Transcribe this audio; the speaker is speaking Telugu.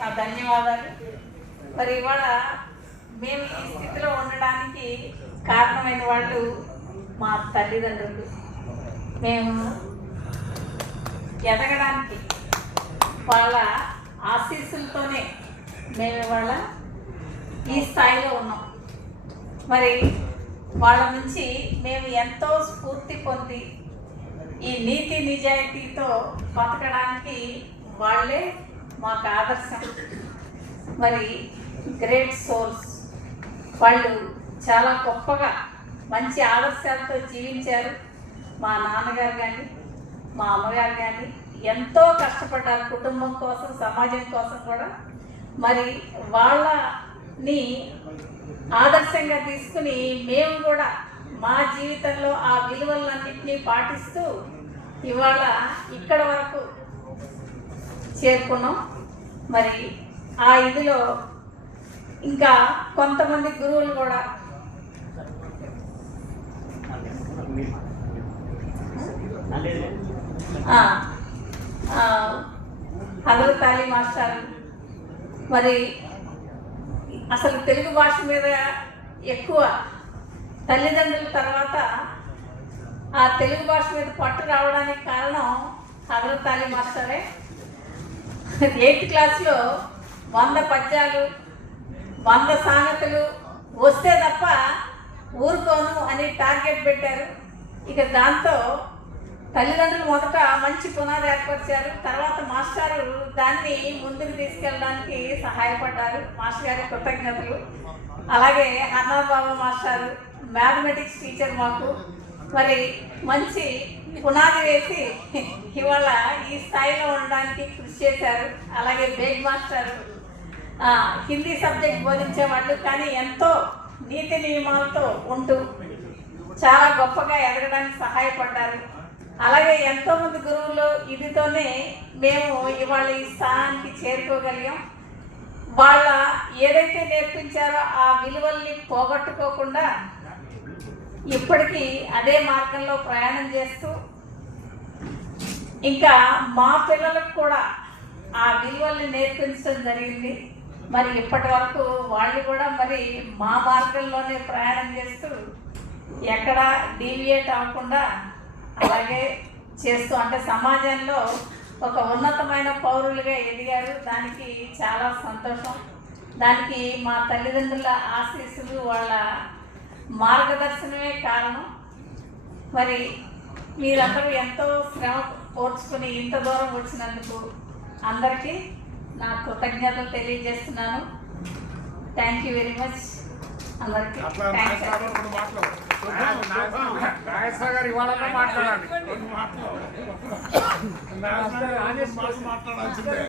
నా ధన్యవాదాలు. మరి ఇవాళ మేము ఈ స్థితిలో ఉండడానికి కారణమైన వాళ్ళు మా తల్లిదండ్రులు. మేము ఎదగడానికి వాళ్ళ ఆశీస్సులతోనే మేము ఇవాళ ఈ స్థాయిలో ఉన్నాం. మరి వాళ్ళ నుంచి మేము ఎంతో స్ఫూర్తి పొంది ఈ నీతి నిజాయితీతో బతకడానికి వాళ్ళే మాకు ఆదర్శం. మరి గ్రేట్ సోల్స్ వాళ్ళు చాలా గొప్పగా మంచి ఆదర్శాలతో జీవించారు. మా నాన్నగారు కానీ మా అమ్మగారు కానీ ఎంతో కష్టపడ్డారు కుటుంబం కోసం, సమాజం కోసం కూడా. మరి వాళ్ళని ఆదర్శంగా తీసుకుని మేము కూడా మా జీవితంలో ఆ విలువలన్నింటినీ పాటిస్తూ ఇవాళ ఇక్కడ వరకు చేరుకున్నాం. మరి ఆ ఇదిలో ఇంకా కొంతమంది గురువులు కూడా హజరత్ అలీ మాస్టర్ మరి అసలు తెలుగు భాష మీద ఎక్కువ తల్లిదండ్రుల తర్వాత ఆ తెలుగు భాష మీద పట్టు రావడానికి కారణం హజరత్ అలీ మాస్టరే. 8th క్లాస్లో 100 పద్యాలు 100 సామెతలు వస్తే తప్ప ఊరుకోను అని టార్గెట్ పెట్టారు. ఇక దాంతో తల్లిదండ్రులు మొదట మంచి పునాది ఏర్పరిచారు. తర్వాత మాస్టారు దాన్ని ముందుకు తీసుకెళ్ళడానికి సహాయపడ్డారు. మాస్టర్ గారి కృతజ్ఞతలు. అలాగే హర్నాథ్ బాబా మాస్టారు మ్యాథమెటిక్స్ టీచర్ మాకు మరి మంచి పునాది వేసి ఇవాళ ఈ స్థాయిలో ఉండడానికి కృషి చేశారు. అలాగే బేగ్ మాస్టర్ హిందీ సబ్జెక్ట్ బోధించేవాళ్ళు, కానీ ఎంతో నీతి నియమాలతో ఉంటూ చాలా గొప్పగా ఎదగడానికి సహాయపడ్డారు. అలాగే ఎంతోమంది గురువులు ఇదితోనే మేము ఇవాళ ఈ స్థానానికి చేరుకోగలిగాం. వాళ్ళ ఏదైతే నేర్పించారో ఆ విలువల్ని పోగొట్టుకోకుండా ఇప్పటికీ అదే మార్గంలో ప్రయాణం చేస్తూ ఇంకా మా పిల్లలకు కూడా ఆ విలువల్ని నేర్పించడం జరిగింది. మరి ఇప్పటి వరకు వాళ్ళు కూడా మరి మా మార్గంలోనే ప్రయాణం చేస్తూ ఎక్కడ డీవియేట్ అవ్వకుండా అలాగే చేస్తూ అంటే సమాజంలో ఒక ఉన్నతమైన పౌరులుగా ఎదిగారు. దానికి చాలా సంతోషం. దానికి మా తల్లిదండ్రుల ఆశీస్సులు, వాళ్ళ మార్గదర్శనమే కారణం. మరి మీరందరూ ఎంతో శ్రమ కోర్చుకుని ఇంత దూరం వచ్చినందుకు అందరికీ నా కృతజ్ఞతలు తెలియజేస్తున్నాను. థ్యాంక్ యూ వెరీ మచ్ అందరికీ. మాట్లాడాలి.